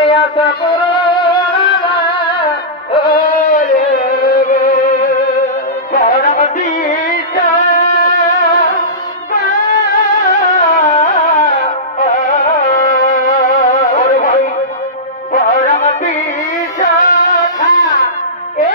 এই আশা পুরানা ওরে পরম দিশা ওরে ভাই পরম দিশা এ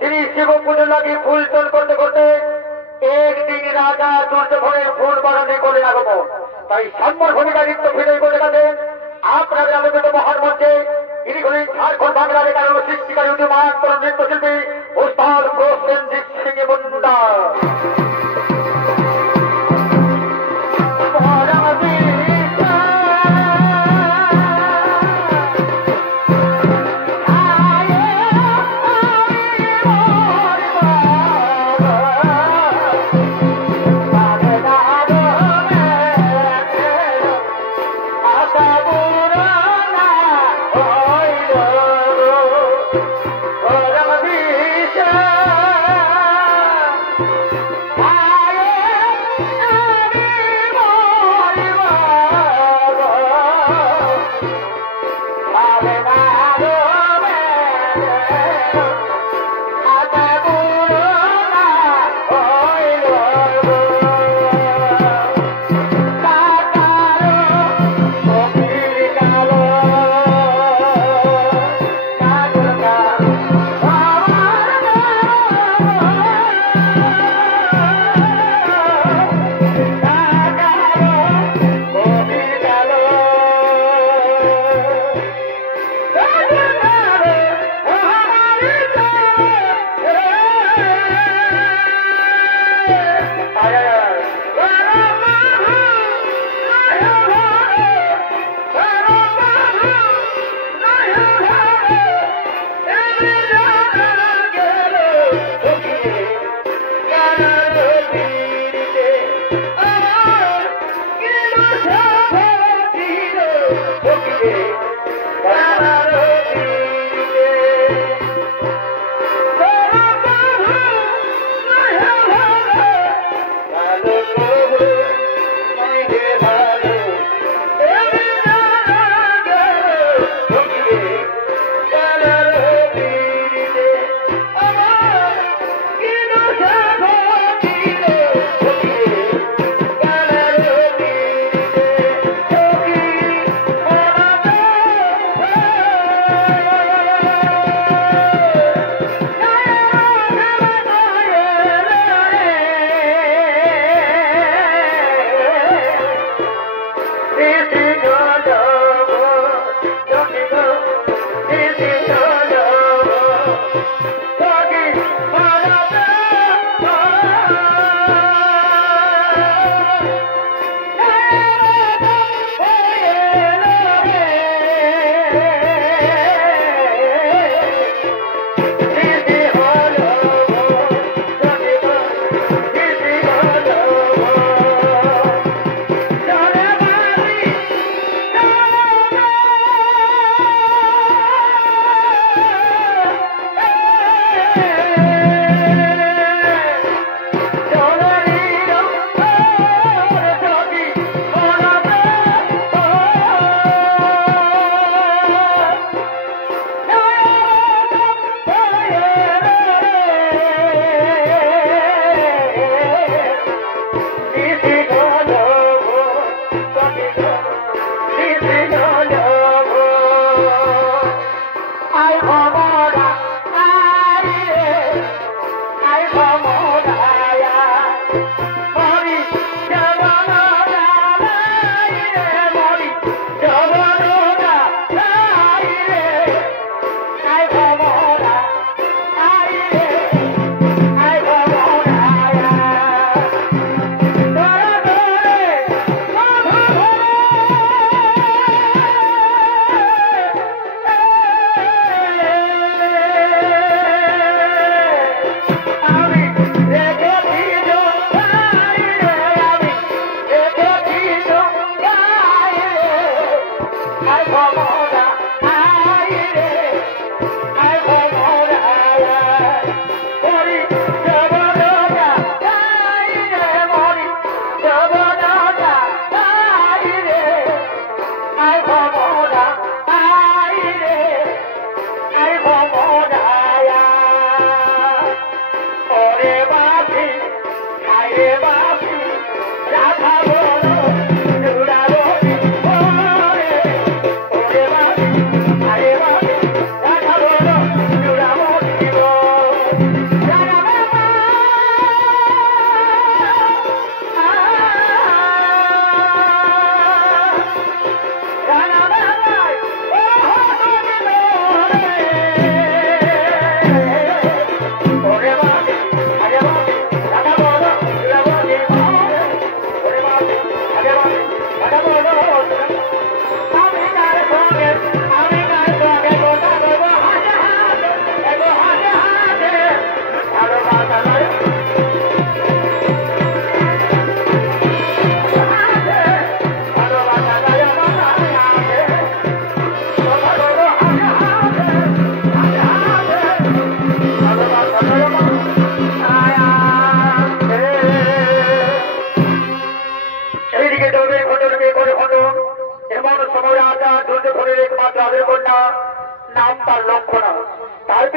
তিনি শিব পুজো লাগে ফুল তোল করতে করতে একদিন রাজা দুর্য ভরে ফুল বরণে করে আগমন তাই সম্মর ভূমিকা নৃত্য ফিরে করে থাকেন আপনাদের আলোচিত মহান মঞ্চে ইনি হলেন ঝাড়খণ্ড বাংলার কারণ সৃষ্টিকারী উদীয়মান নৃত্যশিল্পী উস্তাদ প্রসেনজিৎ সিং মুন্ডা।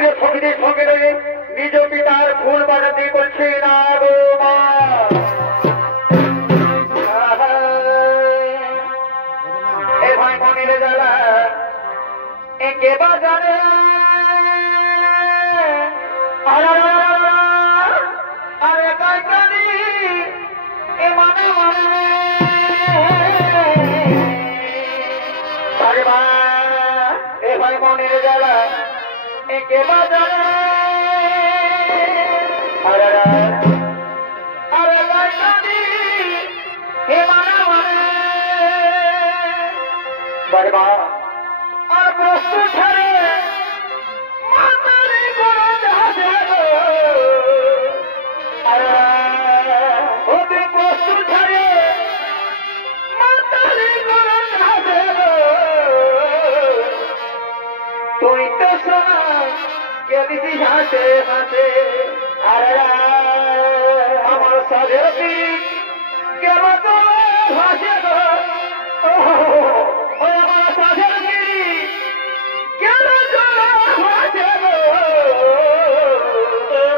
আত্মীয় সঙ্গীদের সঙ্গে রয়ে নিজ পিতার ফুল বাজাতে করছে না গো মা। এ ভাই মনের জ্বালা একে বাজারে আরে কাইকারি এ মানে আরে বা এ ভাই মনের জ্বালা একে বাজারে আরে আরে কাইকারি এ মানে বারে বা আর বস্তু ছাড়ে মাতারি করে যাবে ওতে বস্তু ছাড়ে মাতারি করে যাবে তুই তো শোনা গেলি হাসে হাসে আরে আমার সাধের দিক কেন চলে হাসে গো আমার সাধের দিক কেন চলে হাসে গো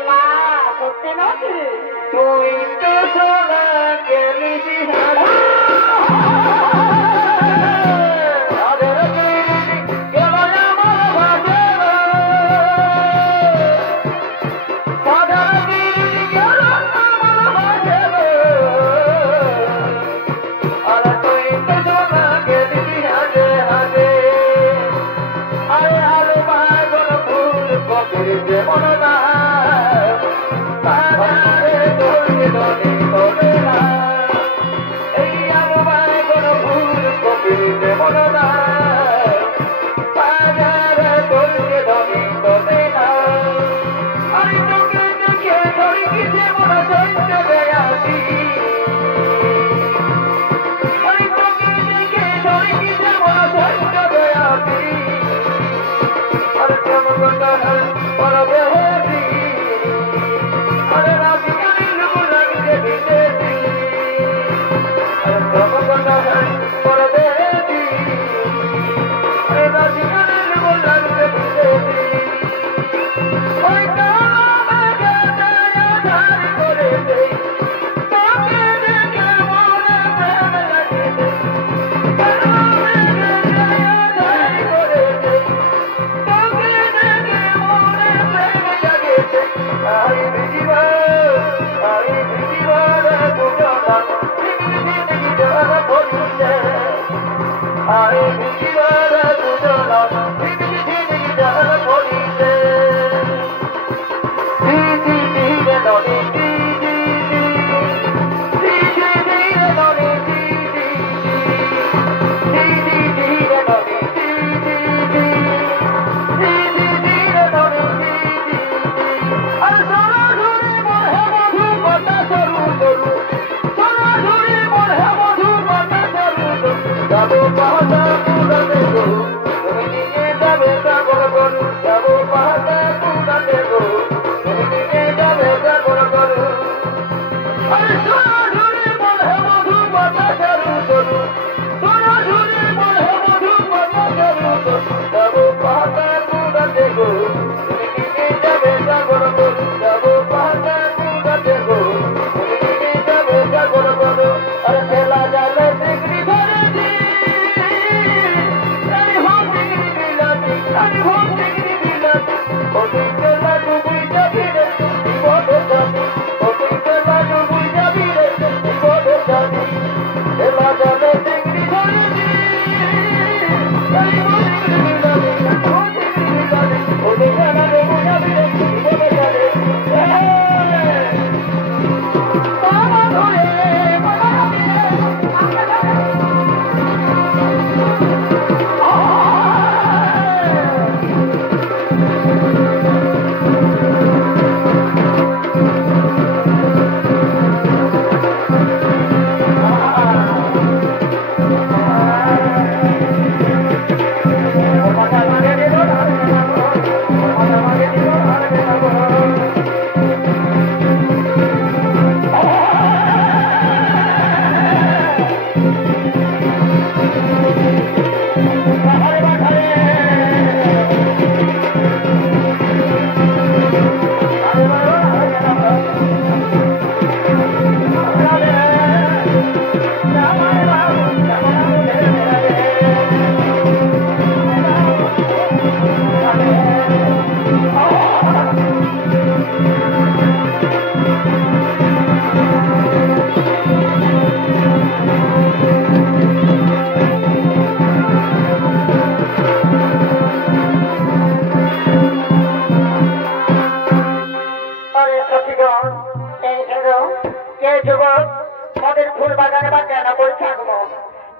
মা সত্যি নাকি তুই তো শোনা গেলি হাসে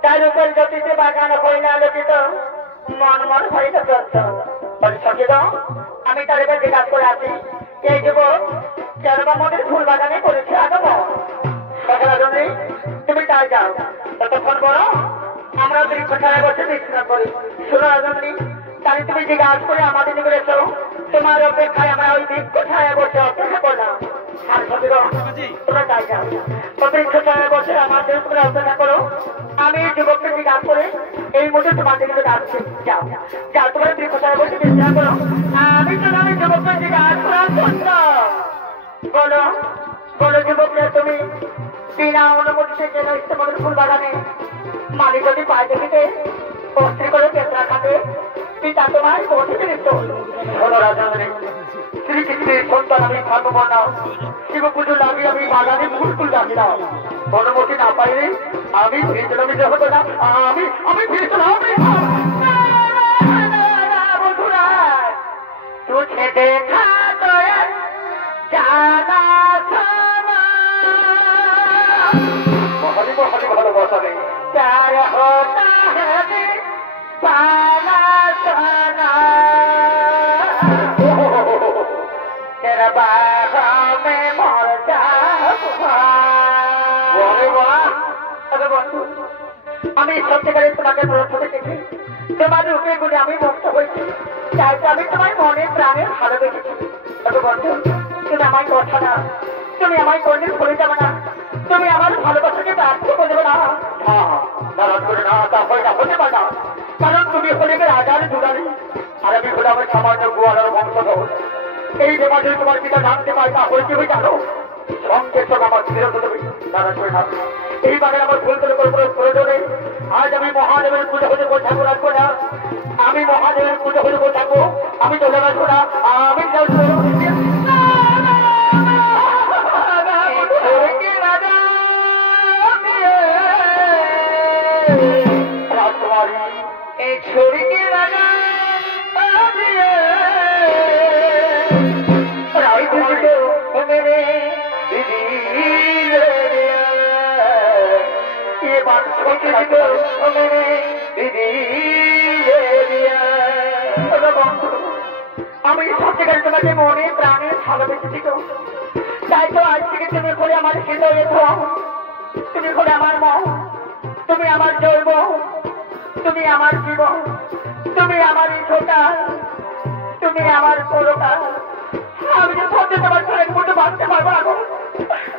তার উপর জ্যোতিষে বাগান হইলে আলোকিত মন মন হইতে চলত সচিত আমি তার উপর জিজ্ঞাসা করে আছি এই যুবক কেরবা মনের ফুল বাগানে করেছে আগমন রাজনী তুমি তাই যাও ততক্ষণ বলো আমরা বৃক্ষ ছায়া বসে বিশ্রাম করি শোনো রাজনী তাই তুমি জিজ্ঞাসা করে আমাদের নিকটে এসো তোমার অপেক্ষায় আমরা ওই বৃক্ষ ছায়া বসে অপেক্ষা করলাম আর সচিত তোমরা তাই যাও বৃক্ষ ছায়া বসে আমাদের উপরে অপেক্ষা করো আমি যুবককে জিজ্ঞাসা করে এই মুহূর্তে তোমাদের নিকটে আসছি যাও যাও তোমার বৃক্ষ ছায়া বসে বিশ্রাম করো আমি তো আমি যুবককে জিজ্ঞাসা করার জন্য বলো বলো যুবকরা তুমি বিনা অনুমতিতে কেন ইস্তেমালের ফুল বাগানে মালিক যদি পায়ে দেখিতে অস্ত্রী করে পেঁচড়া খাতে পিতা তোমার পৌঁছে লিপ্ত হলো রাজধানী শ্রীকৃষ্ণের সন্তান আমি সর্ববর্ণা শিব পুজো লাগিয়ে আমি বাগানে ফুল ফুল রাখলাম অনুমতি না পাইলে আমি ভিতরে হতো না আমি ভিতরে বন্ধুরা তুঝে দেখা জানা बहुत भालोबासा नहीं प्यार होता है पाना जाना तेरा बाबा में मर जाऊंगा বন্ধু আমি সত্যিকারে তোমাকে প্রথম দেখেছি তোমার রূপে গুণে আমি মুক্ত হয়েছি তাই তো আমি তোমার মনে প্রাণে ভালোবেসেছি বন্ধু তুমি আমায় কথা না তুমি আমায় কোনদিন ভুলে যাবে না তুমি আমার ভালোবাসাকে ব্যর্থ করবে না নারাজ করে না তা হয় না হতে পারে না কারণ তুমি হলে রাজার দুরানি আর আমি হলে আমার সামান্য গোয়ালার বংশধর এই সমাজে তোমার পিতা জানতে পারে না হয়েছে হয়ে জানো সঙ্গে সঙ্গে আমার ফিরত দেবে নারাজ করে না এই বাগানে আমার ভুল করে প্রয়োজনে আজ আমি মহাদেবের পুজো হলে থাকবো রাখবো না আমি মহাদেবের পুজো হলে থাকবো আমি চলে আসবো না আমি एक छोरी के लगा मेरे दीदी ये बात सोच मेरे दीदी আমি সত্যিকার তোমাকে মনে প্রাণে ভালোবেসেছি তো তাই তো আজ থেকে তুমি করে আমার হৃদয়ে তুমি করে আমার মন তুমি আমার জৈব তুমি আমার জীবন তুমি আমার ছোটা তুমি আমার পরকাল আমি যে সত্যি তোমার ছেলের মতো বাঁচতে পারবো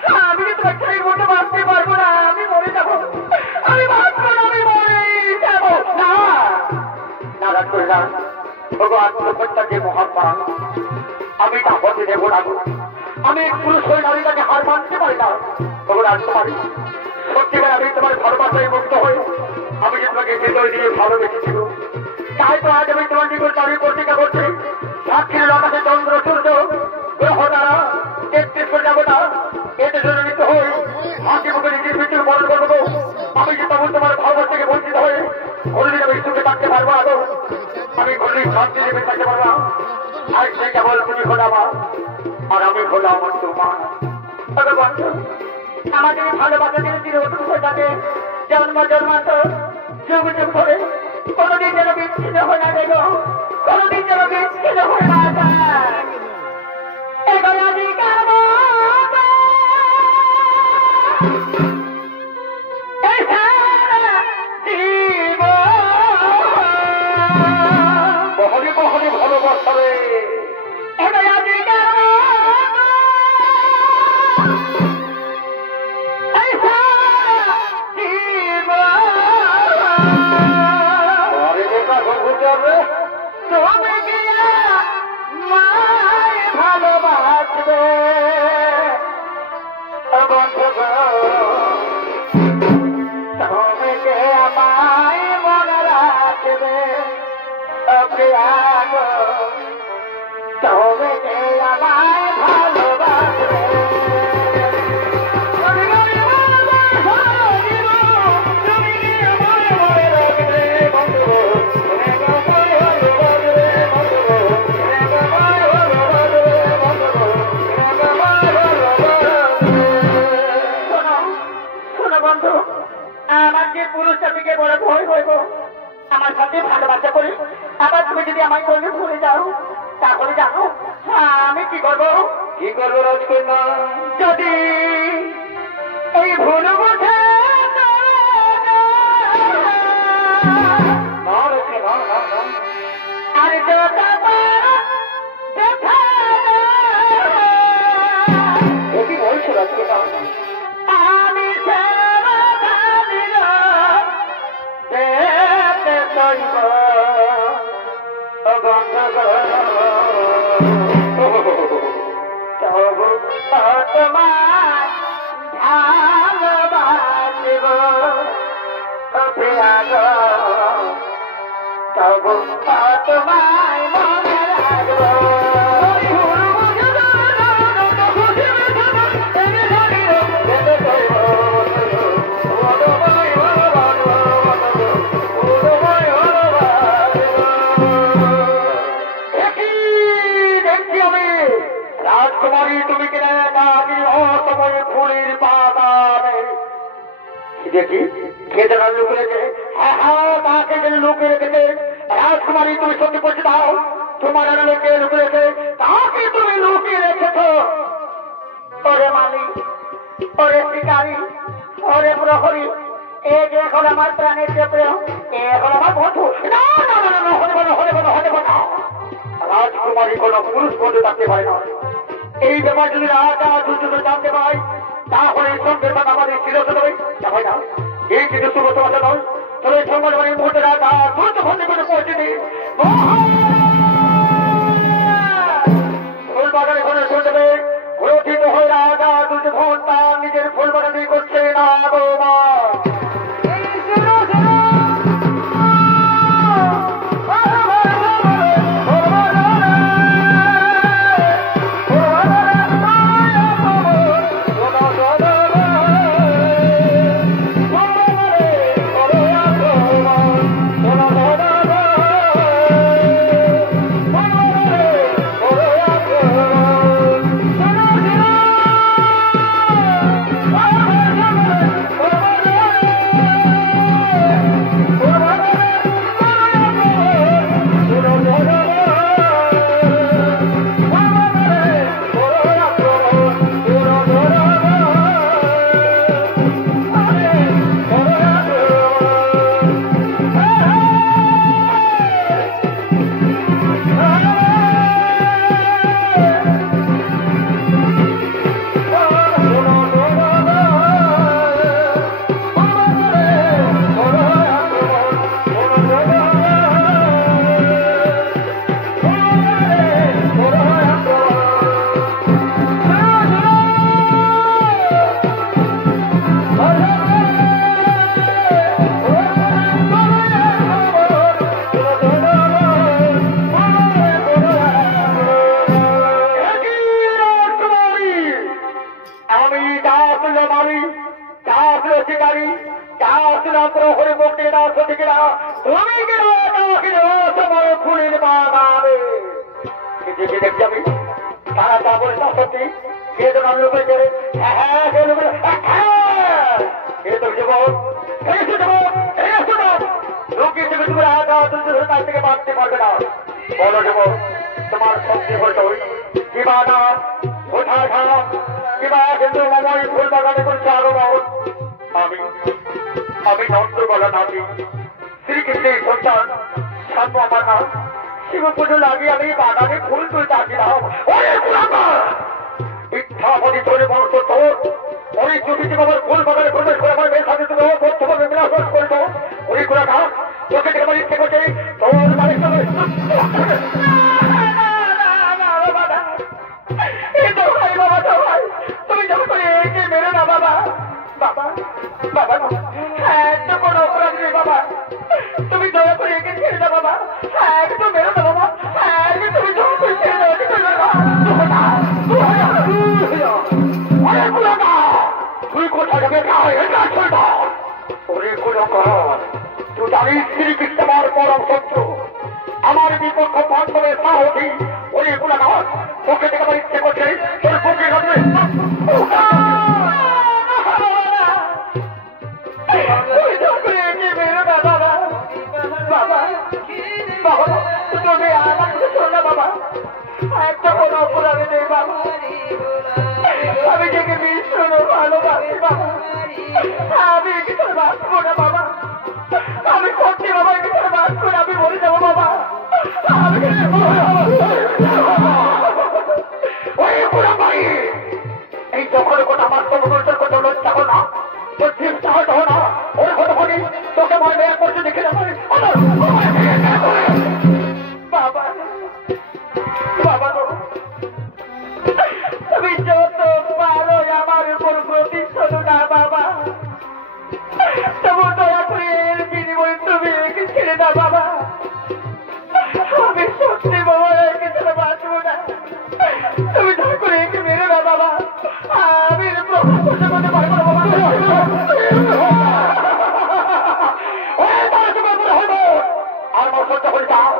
না আমি যে তোমার ছেলের মতো বাঁচতে পারবো না আমি মরে যাবো আমি বাঁচবো না আমি মরে যাবো না নারাজ করে না ভগবান আত্মহত্যা যে মহাত্মা আমি তা হতে দেবো না আমি পুরুষ হয়ে নারীটাকে হার মানতে পারি না ভগবান তোমার সত্যিকার আমি তোমার ভালোবাসায় মুক্ত হই আমি যে তোমাকে হৃদয় দিয়ে ভালোবেসেছিল তাই তো আজ আমি তোমার নিকট দাঁড়িয়ে প্রতিজ্ঞা করছি সাক্ষীর আকাশে চন্দ্র সূর্য গ্রহ দ্বারা 33 করে যাবো না এতে জড়িত হয়ে হাসি মুখে নিজের মৃত্যুর বরণ করবো আমি যে তখন তোমার ভালোবাসা থেকে বঞ্চিত হয়ে কোনদিন আমি সুখে থাকতে পারবো না আমি কোনদিন শান্তি দেবে থাকতে পারবো আর সে কেবল তুমি হলো আমার আর আমি হলো আমার তোমার আমাদের ভালোবাসা দিনে দিনে অটুট হয়ে থাকে জন্ম জন্মান্তর যুগ যুগ ধরে কোনদিন যেন বিচ্ছিন্ন হয়ে না দেখো কোনদিন যেন বিচ্ছিন্ন হয়ে না যায় বহরে বহরে ভালোবাসা রে Mama! বড় ভয় হইব আমার সাথে ভালোবাসা করে আবার তুমি যদি আমায় করলে ভুলে যাও তাহলে জানো আমি কি করবো রাজকন্যা যদি এই ভুল বুঝে আর কি বলছো রাজকন্যা আমি তোমায় মনে রাখবো রাজকুমারী তুমি কিনা তোমার ফুলের বাগানে দেখি খেতে লুক রেখে হ্যাঁ হ্যাঁ তাকে যেন লুক রেখেছে রাজকুমারী তুমি সত্যি করতে দাও তোমার আড়ালে লুক রেখে তাকে তুমি লুকিয়ে রেখেছ ওরে মালিক ওরে শিকারী ওরে প্রহরী এ যে এখন আমার প্রাণের যে প্রেম এ এখন আমার বন্ধু না না না না হতে না রাজকুমারী কোনো পুরুষ বন্ধু থাকতে পারে না এই ব্যাপার যদি রাজা দ্রুত জানতে পাই তাহলে সঙ্গের কথা আমাদের ছিল যাবে না এই কিন্তু সুগত কথা নয় তবে সংগঠনের মুহূর্তে রাজা দ্রুত ভর্তি করে পৌঁছে দিই ফুলবাগানে ঘরে শুনবে গ্রথিত হয়ে রাজা দ্রুত ভোট তার নিজের ফুলবাগানে করছে না গো মা তোমার শক্তি হইত কিবা না ওঠা খাওয়া কিবা কিন্তু মমই ফুল বাগানে করছে আগমন আমি নন্দগলা নাতি শ্রীকৃষ্ণের সন্তান সাম্য আমার নাম শিব পুজো লাগিয়ে আমি বাগানে ফুল তুলতে আসিলাম ইচ্ছাপতি ধরে বংশ তোর ওই যদি আমার ফুল বাগানে প্রবেশ করে আমার মেয়ের সাথে তুমি বর্তমানে মিলাস করিত ওই গুলাটা তোকে থেকে আমার ইচ্ছে করছে তোর বাড়ির তুমি যখন একে মেরে না বাবা বাবা বাবা এত কোনো অপরাধ নেই বাবা তুমি দয়া করে একে ছেড়ে দাও বাবা একটু মেরে দাও বাবা তুমি যখন করে ছেড়ে দাও তুই কোথা যাবে ওরে কোনো কর তুই জানিস শ্রীকৃষ্ণ আমার পরম শত্রু আমার বিপক্ষ বান্ধবের সাহসী ওই গুলা না তোকে থেকে আমার ইচ্ছে করছে তোর বুকে ঘটবে মেরে না অপরাধে নেই বাবা, আমি দেখে ভীষণ ভালোবাসি বাবা, আমি কিছু বাঁচবো না বাবা, আমি সত্যি বাবা কিছু বাঁচবো না, আমি মরে যাবো বাবা, আমি ওই পুরা ভাই এই যখন কোন আমার তোমার কথা লজ্জা হো না, তোর ঠিক সাহস হো না, ওর কথা ভাবি তোকে মনে মেয়ে করতে দেখে না বাবা, বাবা তুমি যত পারো আমার উপর প্রতিশোধ না বাবা, তবু দয়া করে এর বিনিময়ে তুমি একে ছেড়ে দাও বাবা, আমি সত্যি বাবা একে ছেড়ে বাঁচবো না, তুমি দয়া করে একে মেরে দাও বাবা, আমি প্রকাশ করতে করতে পারবো না বাবা, আমার সত্য করে দাও,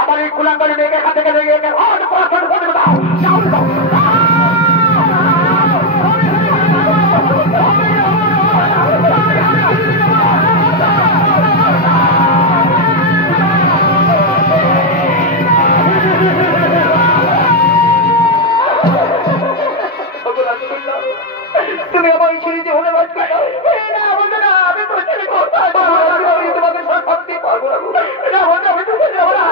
আমার এই কুলাঙ্গালি মেয়েকে এখান থেকে লেগে তুমি আমার ছুরি দিয়ে হলে বাঁচবে না, আমি তো ছেলে কোথায় তোমাকে সত্যি পারবো না, আমি তো যাবো না।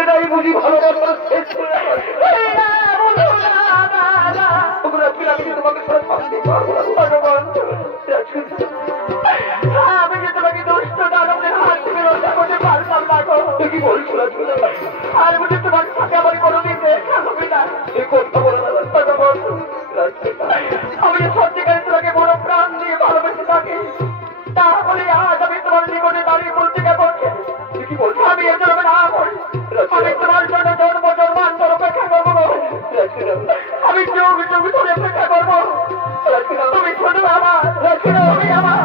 এটাই বুঝি ভালোবাসার শেষ করে তোমাকে আমি যে তোমাকে দুষ্ট দানবের হাত থেকে রক্ষা করতে পারলাম না গো, কি বলছো আর বুঝে তোমার সাথে আমার কোনোদিন দেখা হবে না, আমি যে সত্যিকারে তোমাকে বড় প্রাণ দিয়ে ভালোবেসে থাকি, তাহলে আজ আমি তোমার জীবনে দাঁড়িয়ে প্রতিজ্ঞা করছি, আমি এ জন্মে না করি, আমি তোমার জন্য জন্ম জন্মান্তর অপেক্ষা করবো, আমি যুগ যুগ ধরে অপেক্ষা করবো, তুমি শুধু আমার, তুমি আমার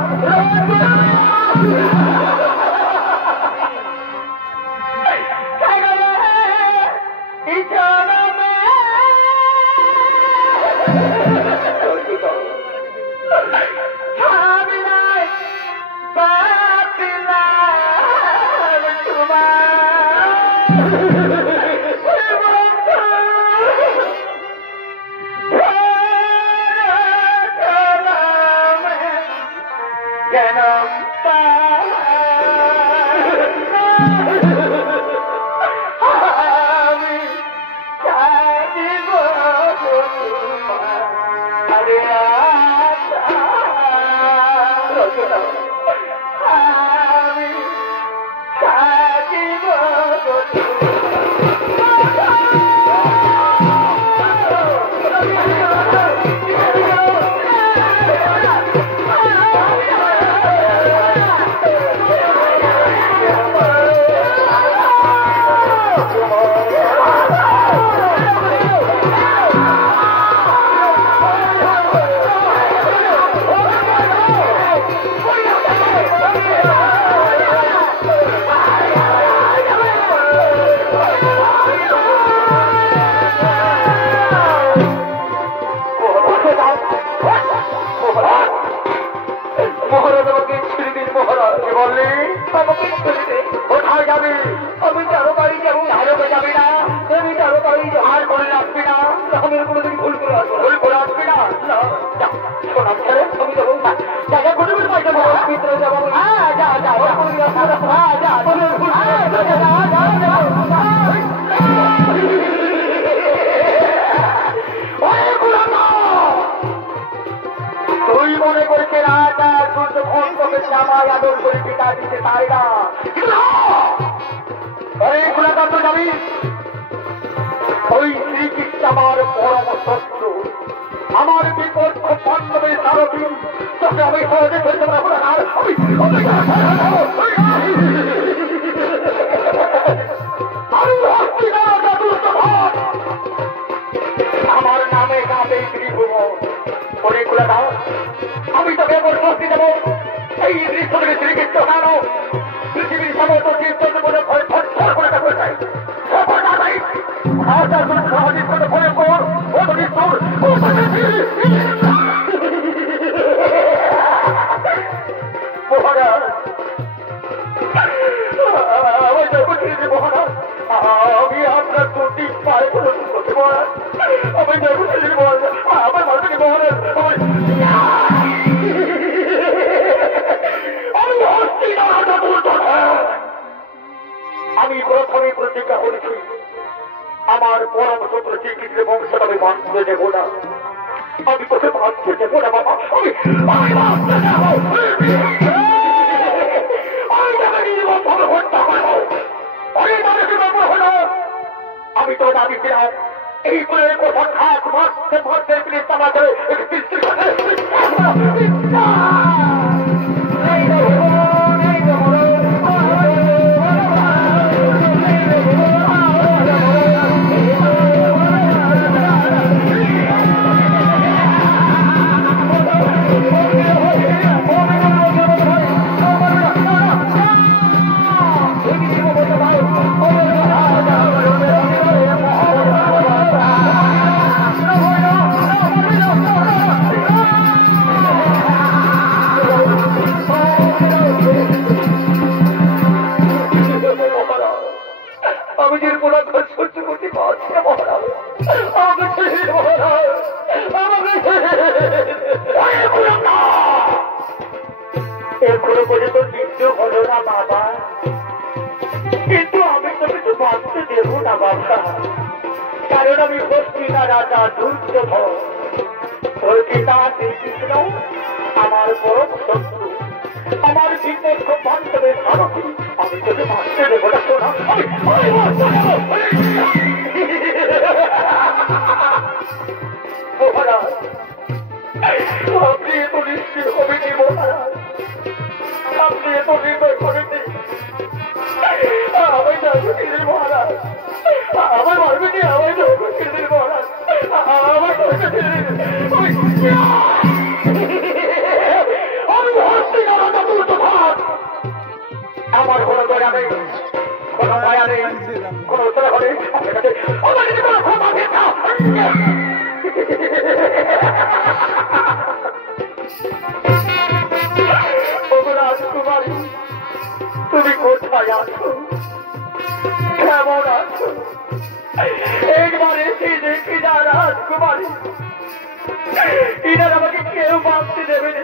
কোথায় যাবি? আমি কারো বাড়ি যাবো, কারো যাবি না, আমি কারো বাড়ি যাবো, আর করে আসবি না, আমি কোনোদিন ভুল করে আসবো, ভুল করে আসবি না, শোনা ছেলে আমি যাবো না, জায়গা ঘুরে ঘুরে পাই যাবো, ভিতরে যাবো, যা যা তুই মনে করছে রাজা সূর্য ভক্তকে জামাই আদর করে পিতা দিতে পারে না, অনেকগুলা তত্ত্ব যাবি, ওই শ্রীকৃষ্ণ আমার পরম শত্রু, আমার বিপক্ষ পাণ্ডবের সারথী, তোকে আমি সহজে ফেলতে পারবো না, আমার নামে কাঁদে ত্রিভুবন, অনেকগুলা দাও, আমি তোকে এবার শক্তি দেবো, এই দৃশ্য থেকে শ্রীকৃষ্ণ কেন পৃথিবীর সমস্ত তীর্থ বলে ভয় আমি প্রথমে প্রতিজ্ঞা করেছি আমার পরম শত্রু শ্রীকৃষ্ণের বংশকে আমি বাঁধতে দেব না, আমি তোকে বাঁধতে দেব না বাবা, আমি তো দাবি ছিলাম এই কুলের কথা খাট মারতে মারতে আমাদের এখনো পর্যন্ত মৃত্যু হলো না বাবা, কিন্তু আমি তো কিছু বাঁচতে দেব না বাবা, কারণ আমি হস্তিনা রাজা দুর্যোধন, তোর পিতা শ্রীকৃষ্ণ আমার পরম শত্রু, আমার বিপক্ষ বান্ধবের সারথি, আমি তোকে বাঁচতে দেব না শোনা, মহারাজ আপনি এত নিশ্চিত হবেনি মহারাজ, আপনি এত নির্ভর করেনি, আমায় যাবেন মহারাজ, আমার মারবেনি, আমায় যাবেন মহারাজ, আমার আমার কোনো দয়া নেই, কোনো মায়া নেই, কোনো উত্তর হবে রাজকুমারী, তুমি কোথায় আছো, কেমন আছো, একবার এসে দেখি না রাজকুমারী, এনার আমাকে কেউ বাঁচতে দেবে না,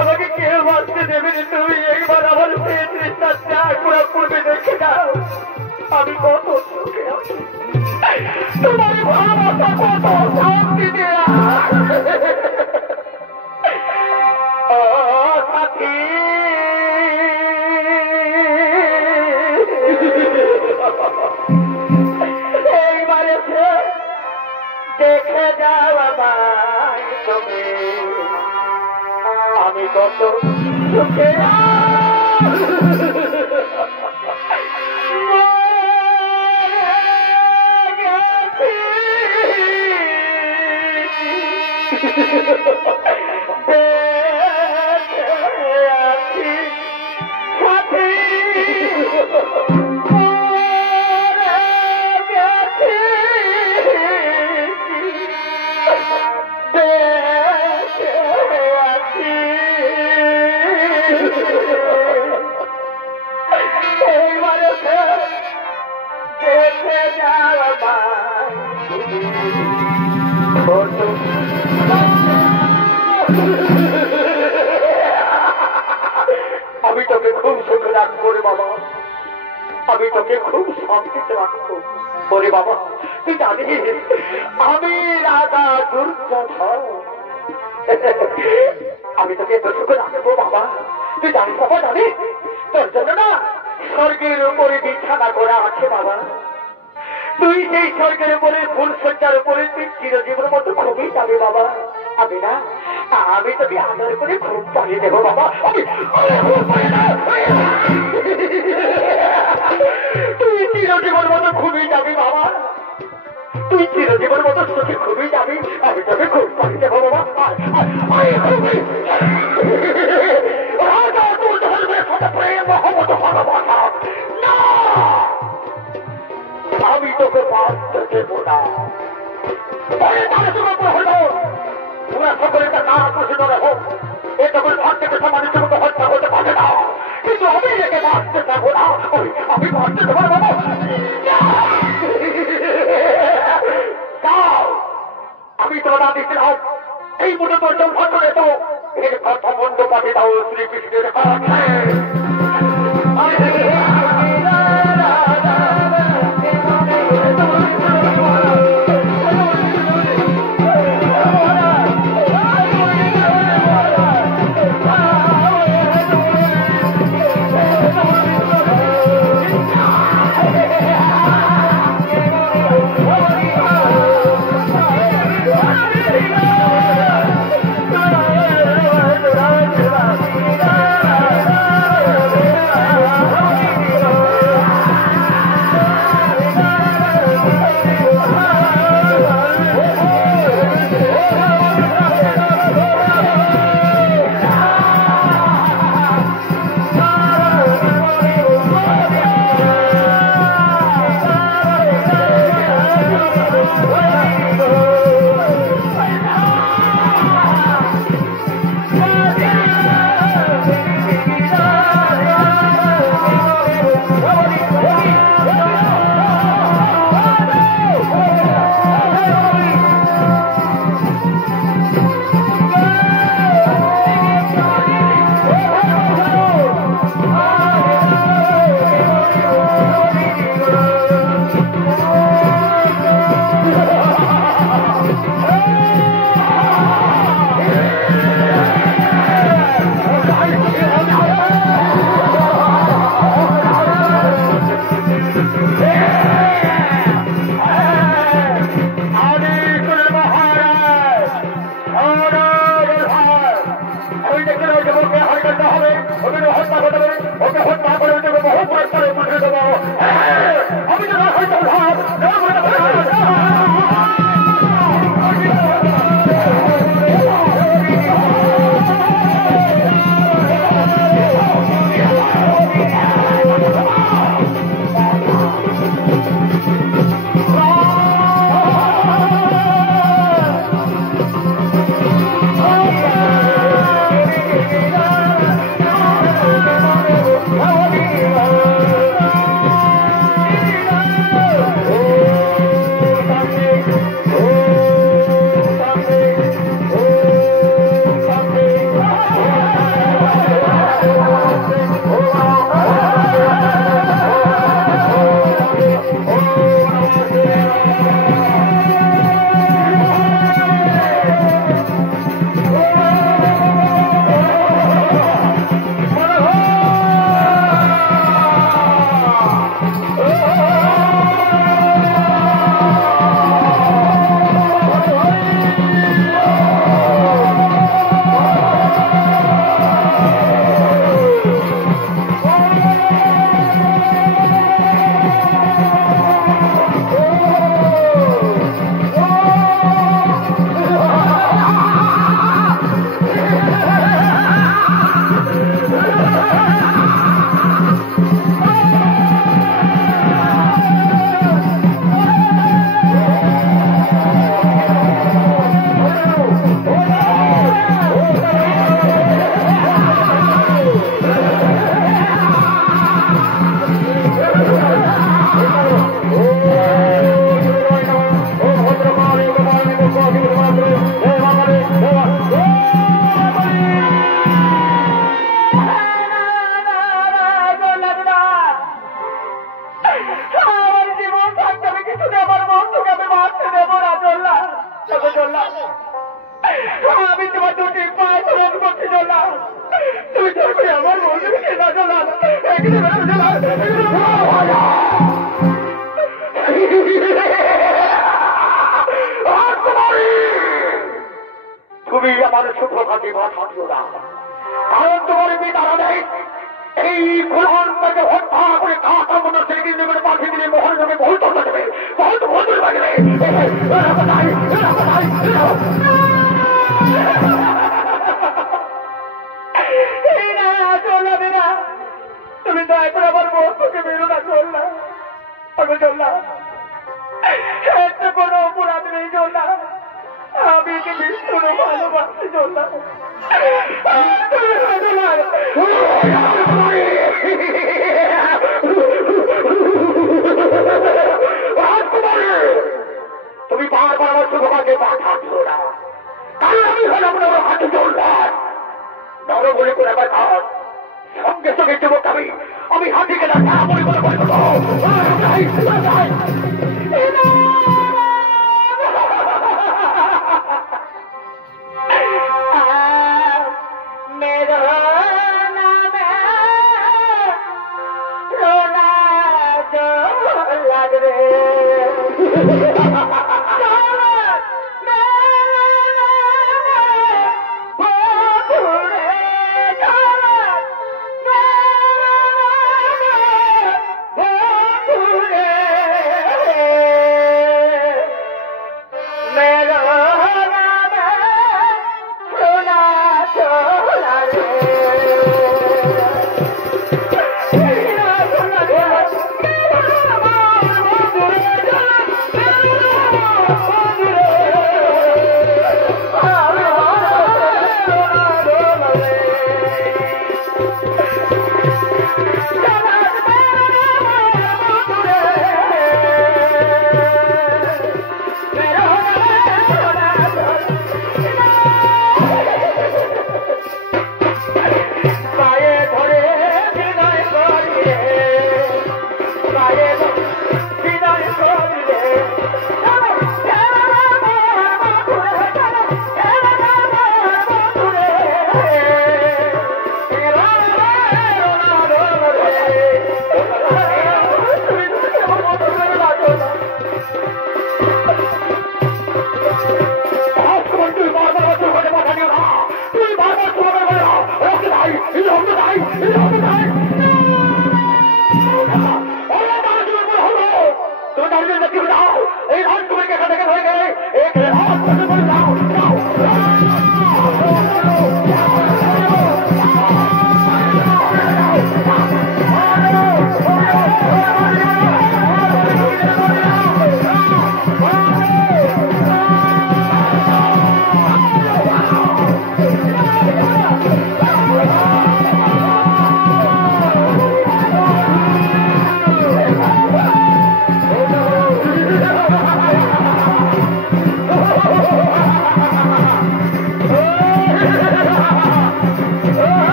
আমাকে কেউ বাঁচতে দেবে না, তুমি একবার আমার পেট রিস্তা পুরা পূর্বে দেখে যাও, আমি কত সুখে আছি, তোমার ভালোবাসা কত শান্তি দেয়া সাথী, এইবার এসে দেখে যাও আমায় তুমি, আমি কত সুখে আমি তোকে খুব সুখে রাখবো রে বাবা, আমি তোকে খুব শান্তিতে রাখবো ওরে বাবা, তুই জানিস আমি রাজা দুর্যোধন, আমি তোকে এত সুখে রাখবো বাবা, তুই জানিস বাবা, জানিস তোর জন্য না স্বর্গের উপরে বিছানা করা আছে বাবা, তুই সেই স্বর্গের উপরে ফুল সজ্জার উপরে তুই চিরজীবনের মতো খুবই যাবে বাবা, আমি না আমি তোকে আদর করে খুব পালিয়ে দেবো বাবা, তুই চিরজীবনের মতো খুবই যাবি বাবা, তুই চিরজীবনের মতো সুখে খুবই যাবি, আমি তোকে খুব পালিয়ে দেবো বাবা, রাজা দুর্যোধনের সাথে প্রেম মহব্বত ভালোবাসা না, আমি তোকে বাঁচতে দেব না, হলো তোমরা সকলের কাছে আকর্ষিত হোক, এ তখন ঘর থেকে সমাজের মতো হত্যা হতে পারে না, কিন্তু আমি একে বাঁচতে পারবো না, আমি বাঁচতে দেবো না বাবা, আমি তোমার দিচ্ছিলাম এই মুঠে তোর জন্য করে তো এর প্রথম বন্ধ পাঠিয়ে দাও শ্রীকৃষ্ণের কাছে। তুমি আমার শুভঘাতী ভাষাটিও না, কারণ তোমার পিতারা নেই। এই কুলানটাকে হত্যা করে কাটা মতো সেই দিনের পাখি দিলে মোহন যাবে, বহুত দেবে, বহুত বন্ধুর বাজবে। তুমি দয়া করে আমার বন্ধুকে বেরো না, চললা আমি চললাম, কোনো অপরাধ নেই চললা, আমি কি ভীষণ ভালোবাসি চললাম। তুমি বারবার আমার শুভকাজে পাঠাচ্ছ না, কারণ আমি হলাম আমার হাতে চললাম নরবলি করে আমার কাজ সঙ্গে সঙ্গে যুবক আমি হাতিকে না বলি বলে বলে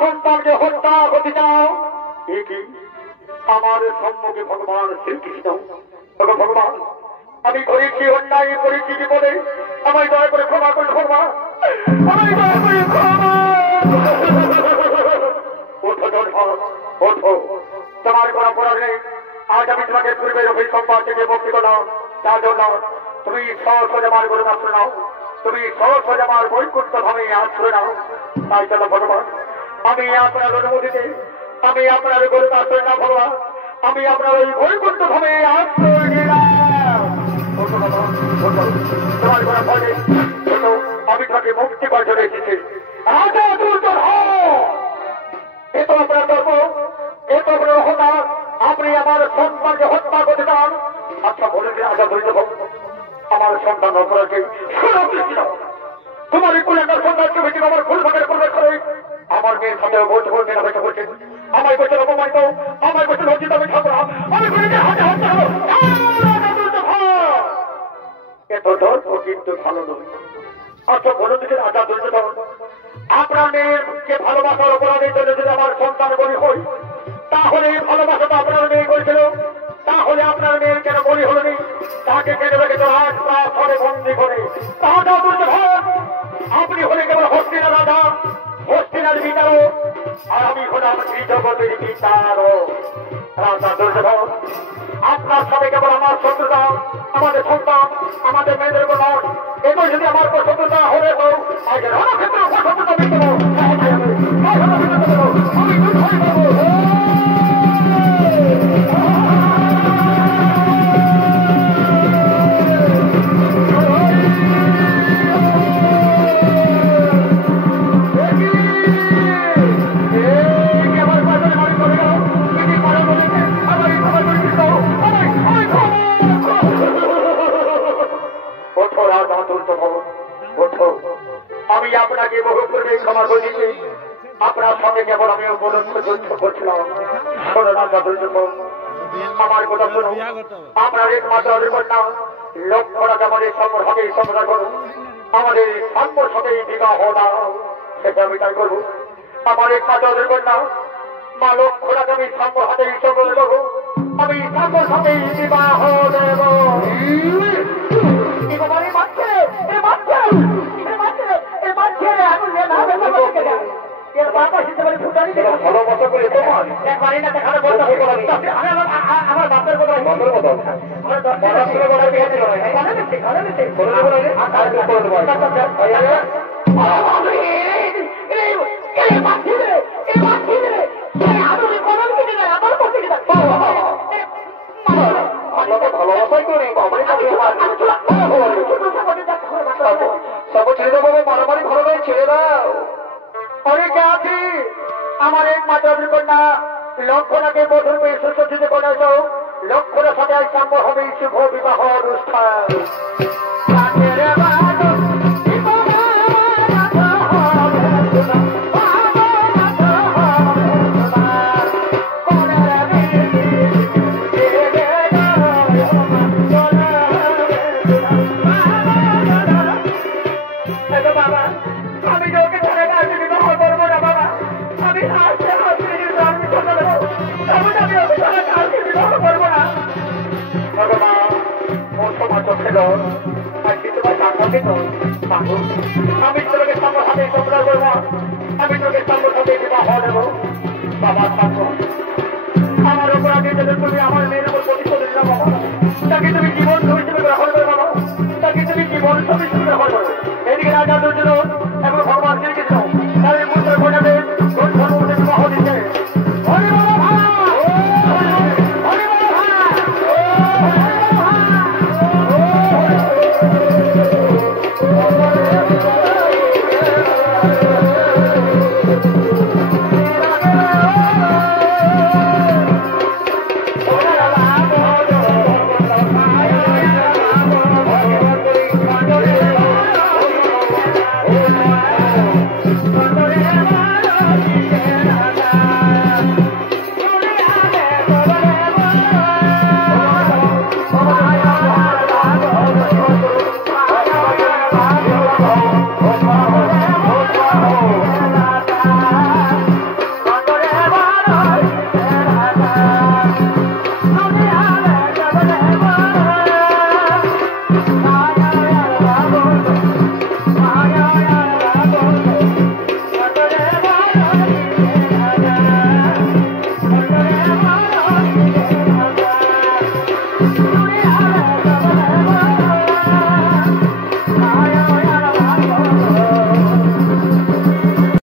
সন্তানকে হত্যা করতে চাও, কি আমার সম্মুখে ভগবান শ্রীকৃষ্ণ। ভগবান, আমি করেছি অন্যায়, করেছি বিপদে, আমায় দয়া করে ক্ষমা করে ভগবান, আমায় দয়া করে ক্ষমা। ওঠো, তোমার কোনো অপরাধ নেই। আজ আমি তোমাকে পূর্বের অভিসম্পাদ থেকে মুক্তি করলাম। তার জন্য তুমি সহজ আমার গরু আশ্রয় নাও, তুমি সহজ আমার বৈকুণ্ঠ ধামে আশ্রয় নাও। তাই চলো ভগবান, আমি আপনার অনুমতিতে আমি আপনার গরু আশ্রয় না ভগবান, আমি আপনার ওই বৈকুণ্ঠ ধামে আশ্রয় নিলাম। তোমার কোনো ভয় নেই, আমি তাকে মুক্তি করার জন্য এসেছি। রাজা দুর্যোধন, এ তো আপনার গল্প, এ তো আপনার হত্যা, আপনি আমার সন্তানকে হত্যা করতে চান। আচ্ছা বলে দিন রাজা দুর্যোধন, আমার সন্তান অপরাধী তোমার কোন একটা সন্তানকে বেশি আমার ভুল ভাগের প্রবেশ করে আমার মেয়ের সাথে বলতে বলতে না বেঁচে বলছেন, আমার বছর অপমানিত, আমার বছর লজ্জিত আমি থাকবো না, আমি হাতে হত্যা হবো। এত দর্শ কিন্তু ভালো নয়। আচ্ছা বলে দিচ্ছেন রাজা দুর্যোধন, আপনার মেয়েকে ভালোবাসার অপরাধের জন্য যদি আমার সন্তান বলি হই, তাহলে ভালোবাসা তো আপনার মেয়ে করেছিল, তাহলে আপনার মেয়ের কেন বলি হলনি? তাকে কেন রেখেছ রাজপ্রাসাদে বন্দী করে? রাজা দুর্যোধন, আপনি হলে কেবল হস্তিনার রাজা, হস্তিনার বিচারক, আর আমি হলাম জগতের বিচারক। রাজা দুর্যোধন, আপনার সাথে কেবল আমার শত্রুতা, আমাদের সন্তান, আমাদের মেয়েদের উপর নয়। এবার যদি আমার উপর শত্রুতা হলে আজ রণক্ষেত্রে শত্রুতা বিদ্যুৎ আমি আমি আপনাকে বহু পূর্বে ক্ষমা করে দিচ্ছি। আপনার সঙ্গে কেবল আমি উপলক্ষ যুদ্ধ করছিলাম। শোনো রাজা দুর্যোধন, আমার কথা শুনো, আপনার একমাত্র অধিকন্যা লক্ষ্য রাখা আমাদের সম্পর হবে সমাধান করুন, আমাদের সম্পর সাথে বিবাহ দাও, সেটা আমি তাই করবো। আমার একমাত্র অধিকন্যা মা লক্ষ্য রাখা আমি সম্পর হাতে সকল করবো, আমি সম্পর সাথে বিবাহ দেব। আমার বাপের কথা ভালোবাসাই করে মারামারি ভালো নয়, ছেড়ে দাও। অনেকে আছি, আমার এক মাত্র কন্যা লক্ষ্যণাকে মধুর পেয়ে সুসজ্জিত করে লক্ষ্যণের সাথে আজ সম্ভব হবে শুভ বিবাহ অনুষ্ঠান। আমি তোকে সম্ভব হাতে সংগ্রহ করবো, আমি তোকে সম্ভব হাতে বিবাহ দেব। বাবার থাকবো আমার অপরাধী, তুমি আমার মেয়ের উপর প্রতিশোধ নিলাম, বাবা তাকে তুমি জীবন